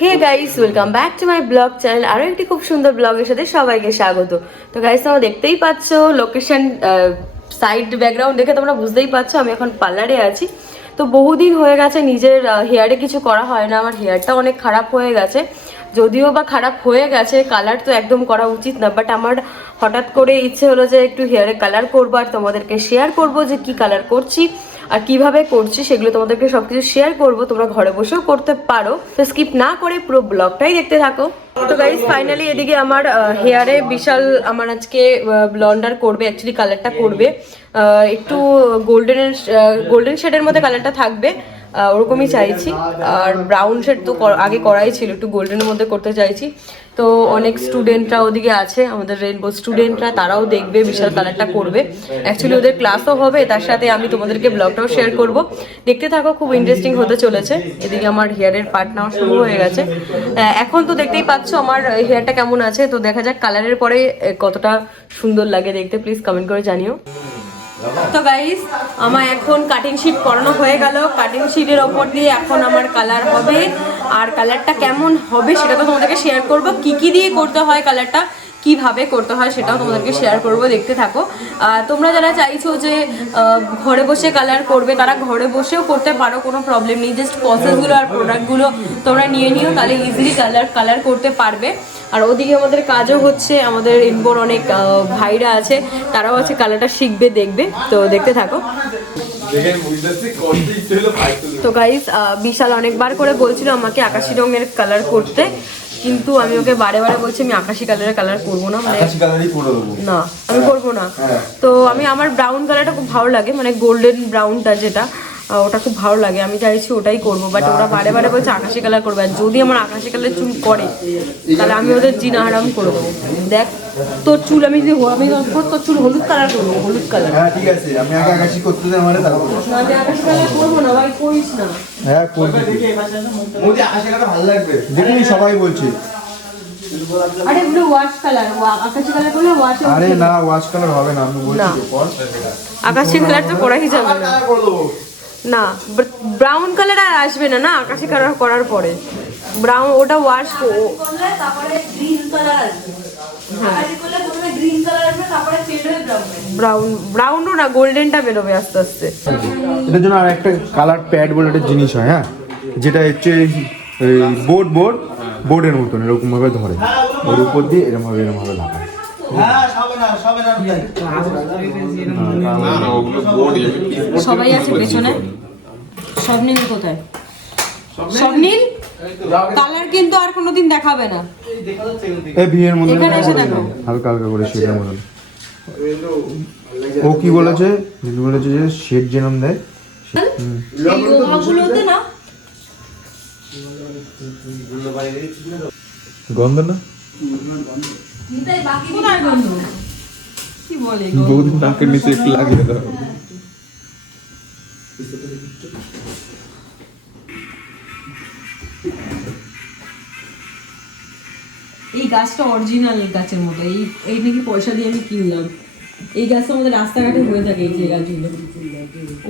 Hey guys welcome back to my blog channel আরও একটি খুব সুন্দর ব্লগের সাথে সবাইকে স্বাগত। তো গাইস তোমরা দেখতেই পাচ্ছ লোকেশন সাইড ব্যাকগ্রাউন্ড দেখে তোমরা বুঝতেই পারছ, আমি এখন পার্লারে আছি। তো বহুদিন হয়ে গেছে নিজের হেয়ারে কিছু করা হয় না, আমার হেয়ারটা অনেক খারাপ হয়ে গেছে। যদিও বা খারাপ হয়ে গেছে কালার তো একদম করা উচিত না বাট আমার হঠাৎ করে ইচ্ছে হলো যে একটু হেয়ারে কালার করব আর তোমাদেরকে শেয়ার করব যে কি কালার করছি। আর কীভাবে করছি সেগুলো তোমাদেরকে সবকিছু শেয়ার করব, তোমরা ঘরে বসেও করতে পারো। তো স্কিপ না করে পুরো ব্লগটাই দেখতে থাকো। তো গাইজ ফাইনালি এদিকে আমার হেয়ারে বিশাল আমার আজকে ব্লন্ডার করবে অ্যাকচুয়ালি কালারটা করবে। একটু গোল্ডেনের গোল্ডেন শেডের মধ্যে কালারটা থাকবে। ওরকমই চাইছি। আর ব্রাউন শেড তো আগে করাই ছিল, একটু গোল্ডেনের মধ্যে করতে চাইছি। তো অনেক স্টুডেন্টরা ওদিকে আছে, আমাদের রেনবো স্টুডেন্টরা তারাও দেখবে, বিশাল কালারটা করবে। অ্যাকচুয়ালি ওদের ক্লাসও হবে, তার সাথে আমি তোমাদেরকে ব্লগটাও শেয়ার করব। দেখতে থাকো, খুব ইন্টারেস্টিং হতে চলেছে। এদিকে আমার হেয়ারের পার্ট নেওয়া শুরু হয়ে গেছে। এখন তো দেখতেই পাচ্ছ আমার হেয়ারটা কেমন আছে, তো দেখা যাক কালারের পরে কতটা সুন্দর লাগে দেখতে। প্লিজ কমেন্ট করে জানিও। তো গাইস আমার এখন কাটিং শিট করানো হয়ে গেল। কাটিং শিটের ওপর দিয়ে এখন আমার কালার হবে আর কালারটা কেমন হবে সেটা তো তোমাদেরকে শেয়ার করব। কি কি দিয়ে করতে হয় কালারটা কীভাবে করতে হয় সেটাও তোমাদেরকে শেয়ার করব, দেখতে থাকো। তোমরা যারা চাইছো যে ঘরে বসে কালার করবে, তারা ঘরে বসেও করতে পারো, কোনো প্রবলেম নেই। জাস্ট প্রসেসগুলো আর প্রোডাক্টগুলো তোমরা নিয়ে নিও, তাহলে ইজিলি কালার কালার করতে পারবে। আর ওদিকে আমাদের কাজও হচ্ছে, আমাদের ইনবোর অনেক ভাইরা আছে, তারাও আছে কালারটা শিখবে, দেখবে। তো দেখতে থাকো। তো গাইজ বিশাল অনেকবার করে বলছিল আমাকে আকাশি রঙের কালার করতে কিন্তু আমি ওকে বারে বারে বলছি আমি আকাশি কালারের কালার করব না মানে না আমি করব না। হ্যাঁ। তো আমি আমার ব্রাউন কালারটা খুব ভালো লাগে মানে গোল্ডেন ব্রাউনটা যেটা। ওটা খুব ভালো লাগে। আমি চাইছি ওটাই করব বাট ওরা বারে বারে বলছে আকাশি কালার করবে। আর যদি আমার আকাশি কালার চুল করে তাহলে আমি ওদের জিনা হারাম করে দেবো। দেখ তোর চুল আমি যদি আমি তোর তোর চুল হলুদ কালার করব হলুদ কালার। হ্যাঁ ঠিক আছে। আমি আগে আকাশি করতে দেন মানে তারপর আমি আকাশি কালার করব না ভাই করিস না। হ্যাঁ করবি। মোদি আকাশি কালার ভালো লাগবে। দেখুন সবাই বলছে। আরে এগুলো ওয়াশ কালার আকাশি কালার করলে ওয়াশ আরে না ওয়াশ কালার হবে না আমি বলছি আকাশি কালার তো করাই যাবে না। কালার করে দেবো। না ব্রাউন কালার আর আসবে না না আকাশি কালার করার পরে। ব্রাউন ওটা ওয়াশ তারপরে গ্রিন কালার আসবে। আকাশি করলে প্রথমে গ্রিন কালার আসবে তারপরে ফেড হয়ে ব্রাউন ব্রাউন ব্রাউনও না গোল্ডেনটা বেরোবে আস্তে আস্তে। এটার জন্য আর একটা কালার প্যাড বলে একটা জিনিস হয় হ্যাঁ? যেটা হচ্ছে বোর্ড বোর্ড বোর্ডের মতন এরকম ভাবে ধরে। ওর উপর দিয়ে এরকম ভাবে এরকম ভাবে লাগায় সবাই আছে পেছনে? স্বপ্নিল কোথায়? স্বপ্নিল? কালার কিন্তু আর কোনোদিন দেখাবে না। এই বিয়ের মধ্যে এখানে এসে দেখো। হালকা হালকা করে শেডের মতন ও কি বলেছে? দিদি বলেছে যে শেড যেরম দেয় এই লোহাগুলোতে না? গন্ধ না? নিতাই বাকি কোথায় গন্ধ কি বলে গো? বহুদিন নাকের নিচে একটু লাগিয়ে দাও। এই গাছটা অরিজিনাল গাছের মতো। এই এই নাকি পয়সা দিয়ে আমি কিনলাম। এই গাছটা আমাদের রাস্তাঘাটে হয়ে থাকে এই যে গাছগুলো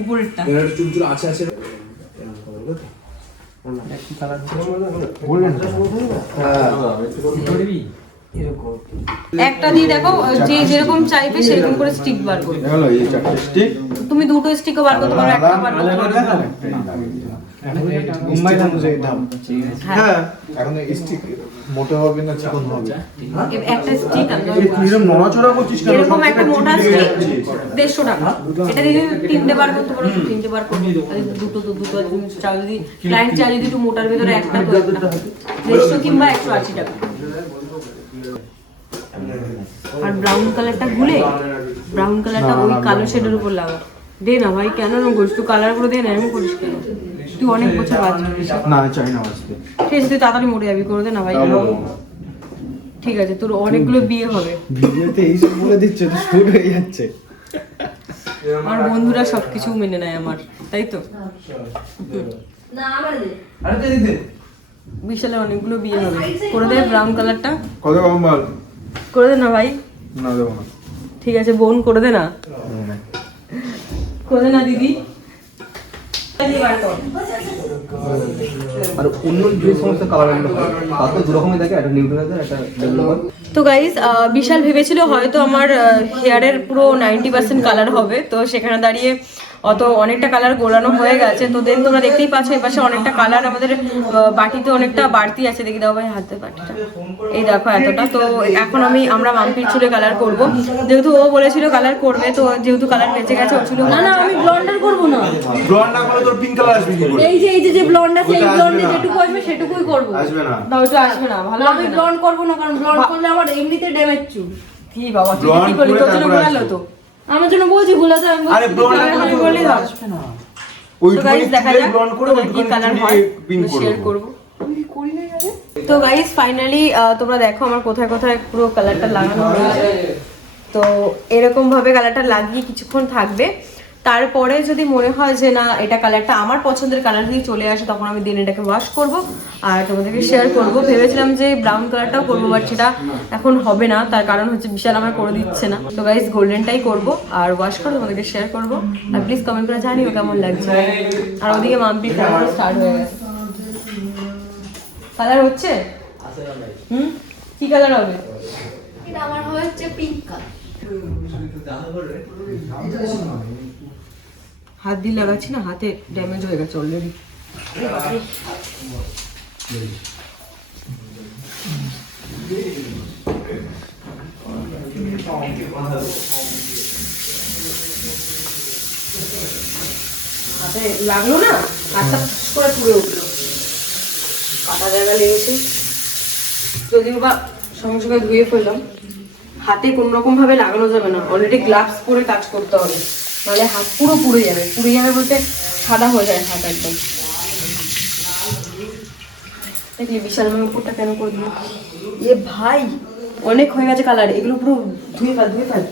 উপরেরটা। একটা দিয়ে দেখো যে যেরকম চাইবে সেরকম করে স্টিক বার করবে। হলো এই চারটে স্টিক তুমি দুটো স্টিকও বার করতে পারো একটা বার করতে পারো। হ্যাঁ। এখন স্টিক মোটা হবে না চিকন হবে? একটা স্টিক এই এরকম নড়াচড়া করছিস কেন? এরকম একটা মোটা স্টিক যাচ্ছে। দেড়শো টাকা। এটা দিয়ে তিনটে বার করতে পারো তিনটে বার করতে পারো। দুটো তো দুটো চাও যদি ক্লায়েন্ট যদি একটু মোটার ভিতরে একটা তো একটা দেড়শো কিংবা একশো আশি টাকা। আর ব্রাউন কালারটা গুলে ব্রাউন কালারটা ওই কালো শেডের উপর লাগা দে না ভাই কেন না করিস তুই কালার করে দে না এমন করিস কেন তুই অনেক বছর বাঁচবি না চাই না বাঁচতে ঠিক আছে তুই তাড়াতাড়ি মরে যাবি করে দে না ভাই। ঠিক আছে তোর অনেকগুলো বিয়ে হবে। ভিডিওতে এইসব বলে দিচ্ছে তো শুট হয়ে যাচ্ছে। আমার বন্ধুরা সবকিছু মেনে নেয় আমার তাই তো? না আমার দে। বিশালে অনেকগুলো বিয়ে হবে। করে দে ব্রাউন কালারটা কত কম বল? করে দে না ভাই। না দেবো না। ঠিক আছে বোন করে দে না। করে দে না দিদি। তো গাইজ বিশাল ভেবেছিল হয়তো আমার হেয়ারের পুরো নাইনটি পার্সেন্ট কালার হবে তো সেখানে দাঁড়িয়ে অত অনেকটা কালার গোলানো হয়ে গেছে। তো দেন তোমরা দেখতেই পাচ্ছ এই পাশে অনেকটা কালার আমাদের বাটিতে অনেকটা বাড়তি আছে। দেখি দাও ভাই হাতে বাটিটা। এই দেখো এতটা। তো এখন আমি আমরা মাম্পির চুলে কালার করব। যেহেতু ও বলেছিল কালার করবে তো যেহেতু কালার বেঁচে গেছে ও চুলে না না আমি ব্লন্ডার করব না। ব্লন্ড না করলে তোর পিঙ্ক কালার আসবে কি করে? এই যে এই যে যে ব্লন্ড আছে এই ব্লন্ডে যেটুকু আসবে সেটুকুই করব। আসবে না। দাও একটু আসবে না। ভালো আমি ব্লন্ড করব না কারণ ব্লন্ড করলে আমার এমনিতে ড্যামেজ চুল। কি বাবা তুই কি করলি? করে তোর জন্য গোলালো তো। আমার জন্য বলছি ভুলাতে আমি আরে ব্লন্ড তোর আসবে না। তো ওইটুকুনি গাইস দেখা যাক ব্লন্ড করে ওই কি কালার হয়? শেয়ার করব। তো গাইস ফাইনালি তোমরা দেখো আমার কোথায় কোথায় পুরো কালারটা লাগানো হয়েছে। তো এরকম ভাবে কালারটা লাগিয়ে কিছুক্ষণ থাকবে। তারপরে যদি মনে হয় যে না এটা কালারটা আমার পছন্দের কালার দিয়ে চলে আসে তখন আমি দিন এটাকে ওয়াশ করব আর তোমাদেরকে শেয়ার করব। ভেবেছিলাম যে ব্রাউন কালারটাও করব বাট সেটা এখন হবে না। তার কারণ হচ্ছে বিশাল আমার করে দিচ্ছে না। তো গাইস গোল্ডেনটাই করব আর ওয়াশ করে তোমাদেরকে শেয়ার করব। আর প্লিজ কমেন্ট করে জানিও কেমন লাগছে। আর ওদিকে মাম্পি কালার স্টার্ট হয়ে গেছে। কালার হচ্ছে? হুম? কি কালার হবে? আমার হচ্ছে পিঙ্ক কালার হাত দিয়ে লাগাচ্ছি না, হাতে ড্যামেজ হয়ে গেছে অলরেডি হাতে লাগল না? হাতটা করে পুড়ে উঠল। কাটা জায়গা লেগেছে। যদিও বা সঙ্গে সঙ্গে ধুয়ে ফেললাম, হাতে কোনো রকম ভাবে লাগানো যাবে না। অলরেডি গ্লাভস পরে কাজ করতে হবে। নাহলে হাত পুরো পুড়ে যাবে। পুড়ে যাবে বলতে সাদা হয়ে যায় হাত একদম। দেখলি বিশাল আমি উপরটা কেন করে দিল এ ভাই অনেক হয়ে গেছে কালার এগুলো পুরো ধুয়ে ফেল ধুয়ে ফেল।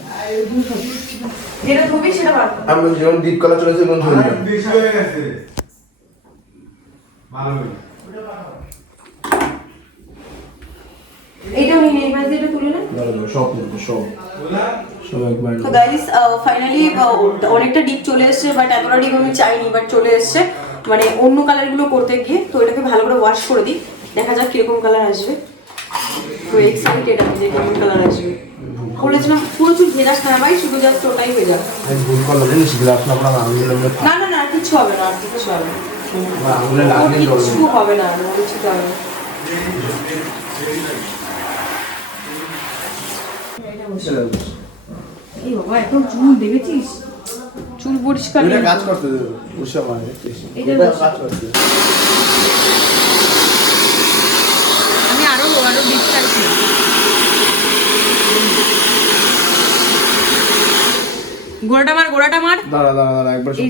যেটা ধুবি সেটা বার কর। আমি যেমন ডিপ কালার চলে এসেছে দিলাম বেশি হয়ে গেছে ভালো হয়েছে। এইটাও নিয়ে নে, এই পাশ এটা তুলে না সব করব সব। তো গাইস ফাইনালি অনেকটা ডিপ চলে এসেছে বাট এতটা ডিপ আমি চাইনি বাট চলে এসেছে। মানে অন্য কালারগুলো করতে গিয়ে তো এটাকে ভালো করে ওয়াশ করে দিই। দেখা যাক কীরকম কালার আসবে। তো এক্সাইটেড আমি যে কেমন কালার আসবে। বলেছিলাম পুরো চুল ভেজা খারাপ ভাই শুধু জাস্ট ওটাই জানিস গ্লাস না না না না আর কিছু হবে না আর কিছু হবে না। কিচ্ছু হবে না কিছু হবে না। এই বাবা এখন চুল দেখেছিস? চুল পরিষ্কার এটা কাজ করতে দেবে উষা মানে এটা এটা কাজ করতে আমি আরও আরও ডিপ চাইছি গোড়াটা মার গোড়াটা মার। দাঁড়া দাঁড়া দাঁড়া একবার সব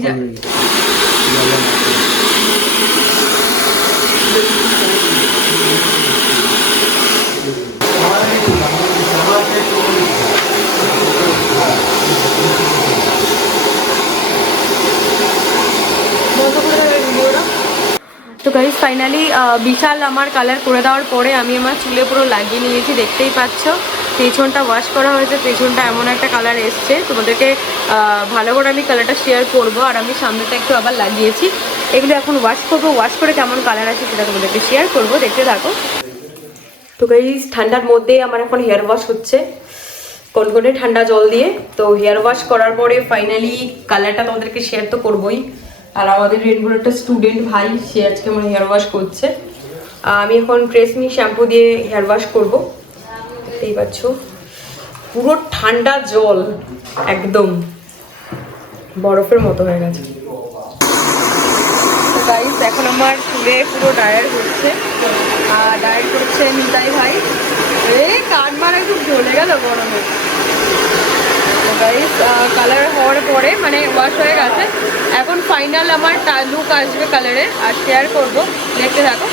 তো গাইজ ফাইনালি বিশাল আমার কালার করে দেওয়ার পরে আমি আমার চুলে পুরো লাগিয়ে নিয়েছি, দেখতেই পাচ্ছ। পেছনটা ওয়াশ করা হয়েছে, পেছনটা এমন একটা কালার এসছে। তোমাদেরকে ভালো করে আমি কালারটা শেয়ার করব, আর আমি সামনেটা একটু আবার লাগিয়েছি। এগুলো এখন ওয়াশ করব ওয়াশ করে কেমন কালার আছে সেটা তোমাদেরকে শেয়ার করব, দেখতে থাকো। তো গাইজ ঠান্ডার মধ্যে আমার এখন হেয়ার ওয়াশ হচ্ছে। কনকনে ঠান্ডা জল দিয়ে। তো হেয়ার ওয়াশ করার পরে ফাইনালি কালারটা তোমাদেরকে শেয়ার তো করবোই। আর আমাদের রেনবোর একটা স্টুডেন্ট ভাই, সে আজকে আমার হেয়ার ওয়াশ করছে। আমি এখন ট্রেসমি শ্যাম্পু দিয়ে হেয়ার ওয়াশ করব। দেখতেই পাচ্ছ, পুরো ঠান্ডা জল, একদম। বরফের মতো হয়ে গেছে। এখন আমার চুলে পুরো ডায়ার হচ্ছে। আর ডায়ার করছে নিতাই ভাই। এই কান মারা খুব জ্বলে গেল গরমে। কালার হওয়ার পরে মানে ওয়াশ হয়ে গেছে। এখন ফাইনাল আমার লুক আসবে কালারে আর শেয়ার করব। দেখতে থাকো।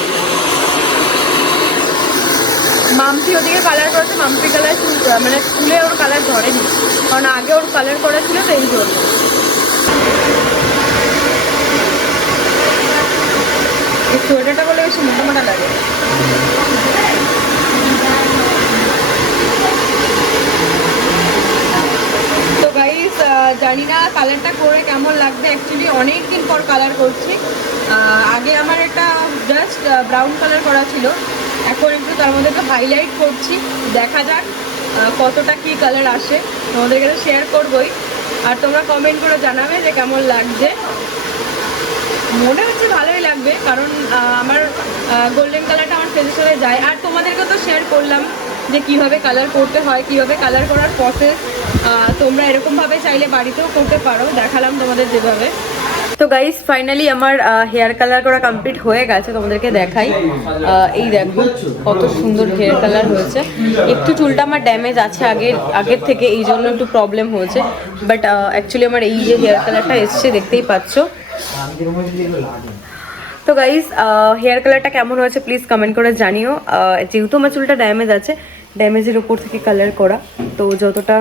মাম্পি ওদিকে কালার করেছে, মাম্পি কালার মানে চুলে ওর কালার ধরেনি। কারণ আগে ওর কালার করা ছিল তো এই জন্য। সোয়েটারটা বলে বেশি মোটা মোটা লাগে তো গাইস জানি না কালারটা করে কেমন লাগবে? অ্যাকচুয়ালি অনেক দিন পর কালার করছি। আগে আমার একটা জাস্ট ব্রাউন কালার করা ছিল। এখন একটু তার মধ্যে একটু হাইলাইট করছি। দেখা যাক কতটা কি কালার আসে। তোমাদের কাছে শেয়ার করবোই। আর তোমরা কমেন্ট করে জানাবে যে কেমন লাগছে। মনে হচ্ছে ভালোই লাগবে, কারণ আমার গোল্ডেন কালারটা আমার ফেসের সাথে যায়। আর তোমাদেরকে তো শেয়ার করলাম যে কীভাবে কালার করতে হয়, কীভাবে কালার করার প্রসেস তোমরা এরকমভাবে চাইলে বাড়িতেও করতে পারো, দেখালাম তোমাদের যেভাবে। তো গাইস ফাইনালি আমার হেয়ার কালার করা কমপ্লিট হয়ে গেছে, তোমাদেরকে দেখাই। এই দেখো, কত সুন্দর হেয়ার কালার হয়েছে। একটু চুলটা আমার ড্যামেজ আছে আগের আগের থেকে, এই জন্য একটু প্রবলেম হয়েছে। বাট অ্যাকচুয়ালি আমার এই যে হেয়ার কালারটা এসছে, দেখতেই পাচ্ছো। তো গাইস হেয়ার কালারটা কেমন হয়েছে প্লিজ কমেন্ট করে জানিও। যেহেতু আমার চুলটা ড্যামেজ আছে ড্যামেজের উপর থেকে কালার করা। তো যতটা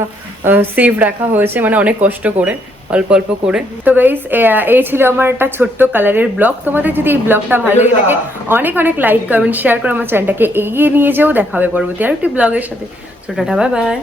সেভ রাখা হয়েছে মানে অনেক কষ্ট করে, অল্প অল্প করে। তো গাইস এই ছিল আমার একটা ছোট্ট কালারের ব্লগ তোমাদের যদি এই ব্লগটা ভালো লেগে থাকে, অনেক অনেক লাইক কমেন্ট শেয়ার করে আমার চ্যানেলটাকে এগিয়ে নিয়ে যেও। দেখা হবে পরবর্তী আর একটি ব্লগের সাথে। ছোটটা বাই বাই